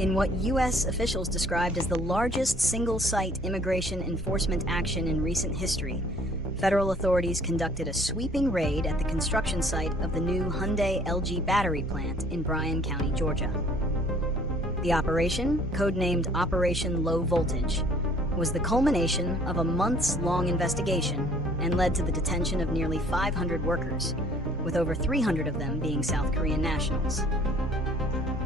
In what U.S. officials described as the largest single-site immigration enforcement action in recent history, federal authorities conducted a sweeping raid at the construction site of the new Hyundai-LG battery plant in Bryan County, Georgia. The operation, codenamed Operation Low Voltage, was the culmination of a months-long investigation and led to the detention of nearly 500 workers, with over 300 of them being South Korean nationals.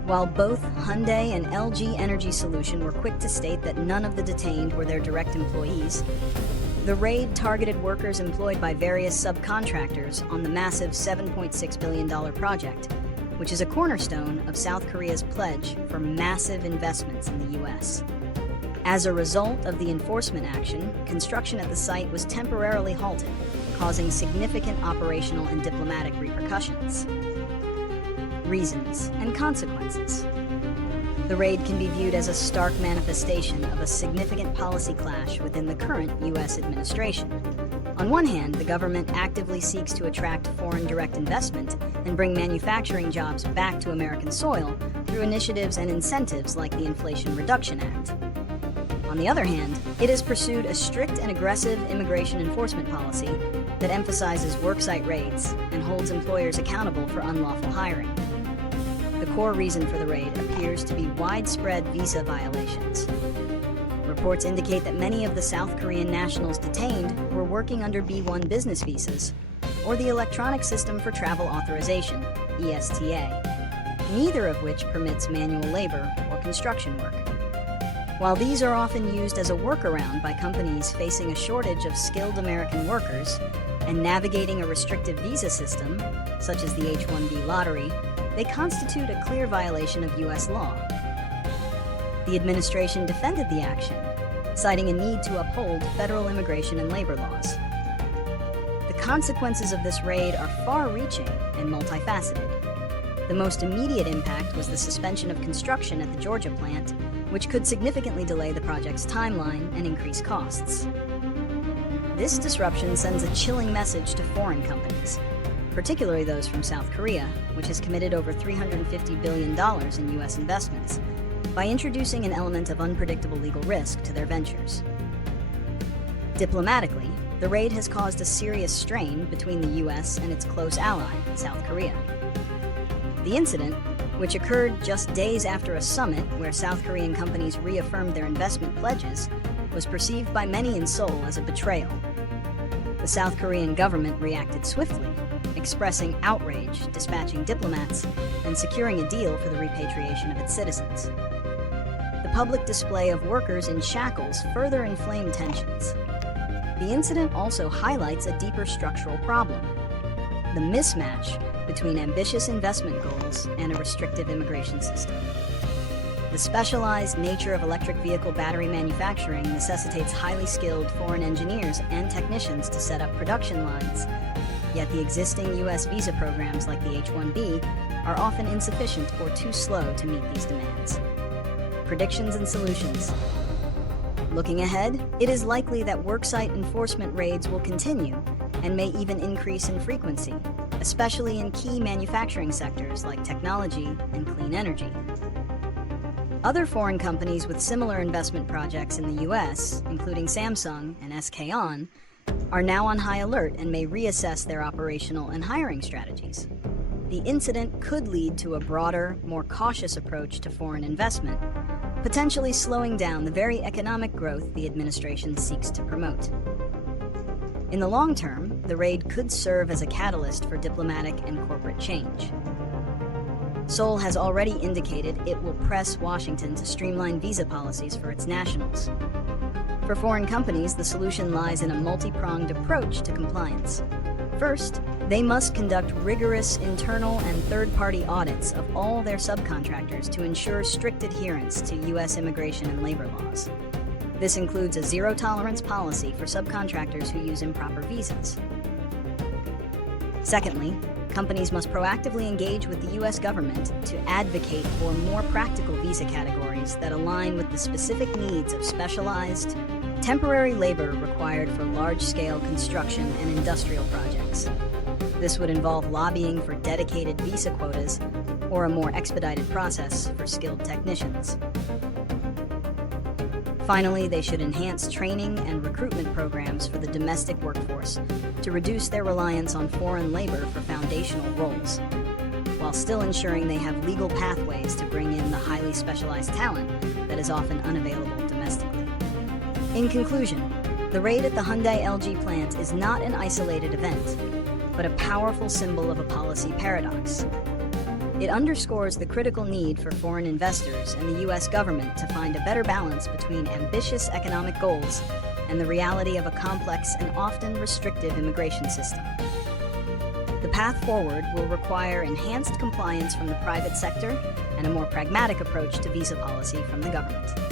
While both Hyundai and LG Energy Solution were quick to state that none of the detained were their direct employees, the raid targeted workers employed by various subcontractors on the massive $7.6 billion project, which is a cornerstone of South Korea's pledge for massive investments in the U.S. As a result of the enforcement action, construction at the site was temporarily halted, causing significant operational and diplomatic repercussions. Reasons and consequences. The raid can be viewed as a stark manifestation of a significant policy clash within the current U.S. administration. On one hand, the government actively seeks to attract foreign direct investment and bring manufacturing jobs back to American soil through initiatives and incentives like the Inflation Reduction Act. On the other hand, it has pursued a strict and aggressive immigration enforcement policy that emphasizes worksite raids and holds employers accountable for unlawful hiring. The core reason for the raid appears to be widespread visa violations. Reports indicate that many of the South Korean nationals detained were working under B-1 business visas, or the Electronic System for Travel Authorization, ESTA, neither of which permits manual labor or construction work. While these are often used as a workaround by companies facing a shortage of skilled American workers and navigating a restrictive visa system, such as the H-1B lottery, they constitute a clear violation of U.S. law. The administration defended the action, citing a need to uphold federal immigration and labor laws. The consequences of this raid are far-reaching and multifaceted. The most immediate impact was the suspension of construction at the Georgia plant, which could significantly delay the project's timeline and increase costs. This disruption sends a chilling message to foreign companies, particularly those from South Korea, which has committed over $350 billion in U.S. investments, by introducing an element of unpredictable legal risk to their ventures. Diplomatically, the raid has caused a serious strain between the U.S. and its close ally, South Korea. The incident, which occurred just days after a summit where South Korean companies reaffirmed their investment pledges, was perceived by many in Seoul as a betrayal. The South Korean government reacted swiftly, expressing outrage, dispatching diplomats, and securing a deal for the repatriation of its citizens. The public display of workers in shackles further inflamed tensions. The incident also highlights a deeper structural problem: the mismatch between ambitious investment goals and a restrictive immigration system. The specialized nature of electric vehicle battery manufacturing necessitates highly skilled foreign engineers and technicians to set up production lines. Yet the existing U.S. visa programs like the H-1B are often insufficient or too slow to meet these demands. Predictions and solutions. Looking ahead, it is likely that worksite enforcement raids will continue and may even increase in frequency, especially in key manufacturing sectors like technology and clean energy. Other foreign companies with similar investment projects in the U.S., including Samsung and SK On, are now on high alert and may reassess their operational and hiring strategies. The incident could lead to a broader, more cautious approach to foreign investment, potentially slowing down the very economic growth the administration seeks to promote. In the long term, the raid could serve as a catalyst for diplomatic and corporate change. Seoul has already indicated it will press Washington to streamline visa policies for its nationals. For foreign companies, the solution lies in a multi-pronged approach to compliance. First, they must conduct rigorous internal and third-party audits of all their subcontractors to ensure strict adherence to U.S. immigration and labor laws. This includes a zero-tolerance policy for subcontractors who use improper visas. Secondly, companies must proactively engage with the U.S. government to advocate for more practical visa categories that align with the specific needs of specialized, temporary labor required for large-scale construction and industrial projects. This would involve lobbying for dedicated visa quotas or a more expedited process for skilled technicians. Finally, they should enhance training and recruitment programs for the domestic workforce to reduce their reliance on foreign labor for foundational roles, while still ensuring they have legal pathways to bring in the highly specialized talent that is often unavailable domestically. In conclusion, the raid at the Hyundai-LG plant is not an isolated event, but a powerful symbol of a policy paradox. It underscores the critical need for foreign investors and the U.S. government to find a better balance between ambitious economic goals and the reality of a complex and often restrictive immigration system. The path forward will require enhanced compliance from the private sector and a more pragmatic approach to visa policy from the government.